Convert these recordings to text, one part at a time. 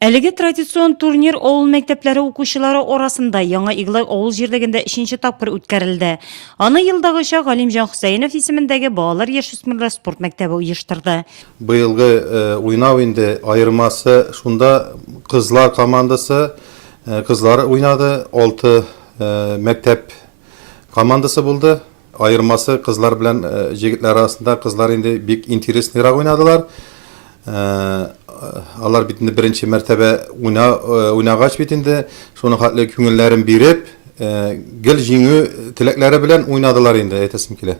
Әлеге традицион турнир авыл мәктәпләре укучылары арасында Яңа Иглай авыл җирлегендә 3нче тапкыр үткәрелде. Аны елдагыча Галимҗан Хөсәенов исемендәге балалар яшүсмерләр спорт мәктәбе оештырды. Быелгы уйнау инде айырмасы шунда кызлар командасы, кызлар уйнады, 6 мәктәп командасы булды. Айырмасы кызлар белән җегетләр арасында кызлар инде бик интересныйрак уйнадылар. Алар бит инде беренче мәртәбә уйнагач бит инде шуның хәтле күңелләрен биреп, гел җиңү теләкләре белән уйнадылар инде, әйтәсем килә.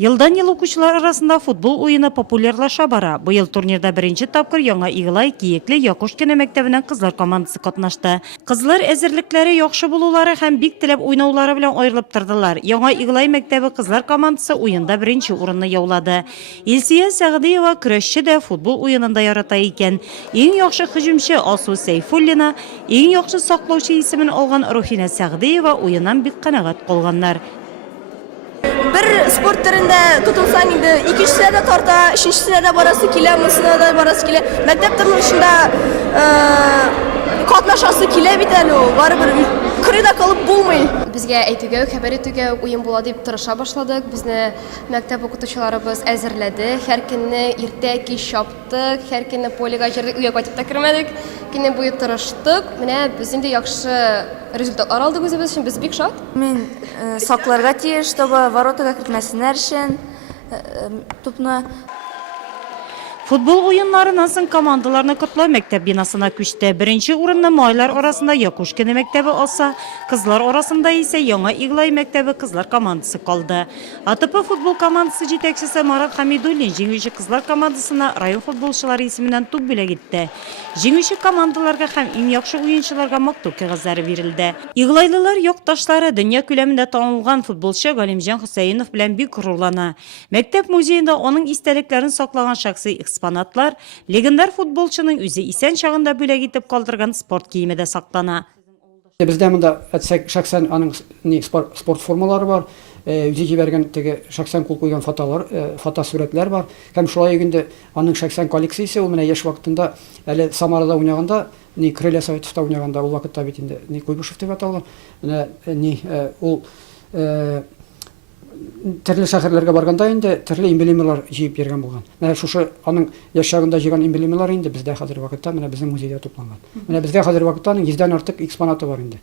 Елдан ел укучылар арасында футбол уены популярлаша бара. Быел турнирда 1нче тапкыр Яңа Иглай Киекле Якушкина мәктәбенең кызлар командасы катнашты. Кызлар әзерлекләре яхшы булулары һәм бик теләп уйнаулары белән аерылып тордылар. Яңа Иглай мәктәбе кызлар командасы уенда 1нче урынны яулады. Илсия Сәгъдиева көрәшче дә футбол уенында ярата икән. Иң яхшы һөҗүмче Алсу Сәйфуллина, иң яхшы саклаучы исемен алган Руфина Сәгъдиева уеннан бик канәгать калганнар. Bir sport türündə tutulsan indi, ikincisine de tarta, üçüncüsüne de barası kile, mısına da barası kile. Məktəb turnuşunda katnaşası kile biten o, var bir kırıda kalıp bulmayın. Bizge әйтүгә, хәбәр итүгә уен була дип тырыша башладык. Безне мәктәп укытучыларыбыз әзерләде. Һәр көнне иртә кич чаптык, һәр көнне полига җирдә уйга кайтып та кермәдек. Көне буе тырыштык. Менә без инде яхшы результатлар алдык үзебез өчен. Без бик шат. Мен сакларга тиеш, чтобы воротага кертмәсеннәр өчен тупны. Футбол уеннарынан соң командаларны котлау мәктәп бинасына күчте. 1нче урынны малайлар арасында Якушкина мәктәбе алса, кызлар арасында исә Яңа Иглай мәктәбе кызлар командасы калды. АТП футбол командасы җитәкчесе Марат Хамидуллин җиңүче кызлар командасына район футболчылары исеменнән туп бүләк итте. Җиңүче командаларга һәм иң яхшы уенчыларга мактау кәгазьләре бирелде. Иглайлылар якташлары дөнья күләмендә танылган футболчы Галимҗан Хөсәенов белән бик горурлана. Мәктәп музеенда аның истәлекләрен саклаган шәхси экспонатлар, легендар футболчының үзе исән чагында бүләк итеп калдырган спорт киеме дә саклана. Бездә монда шәхсән аның спорт формалары бар, үзе җибәргән теге шәхсән кул куйган фотосурәтләр бар. Һәм шулай инде аның шәхсән коллекциясе ул менә яшь вакытында әле Самарада уйнаганда, Крылья Советовта уйнаганда ул вакытта бит инде Куйбышев дип аталган. Менә ул төрле шәһәрләргә барганда инде төрле эмблемалар җыеп йөргән булган. Менә шушы аның яшәгәндә җыйган эмблемалар инде бездә хәзер вакытта менә безнең музейда тупланган. Менә бездә хәзер вакытта аның 100дан артык экспонаты бар инде.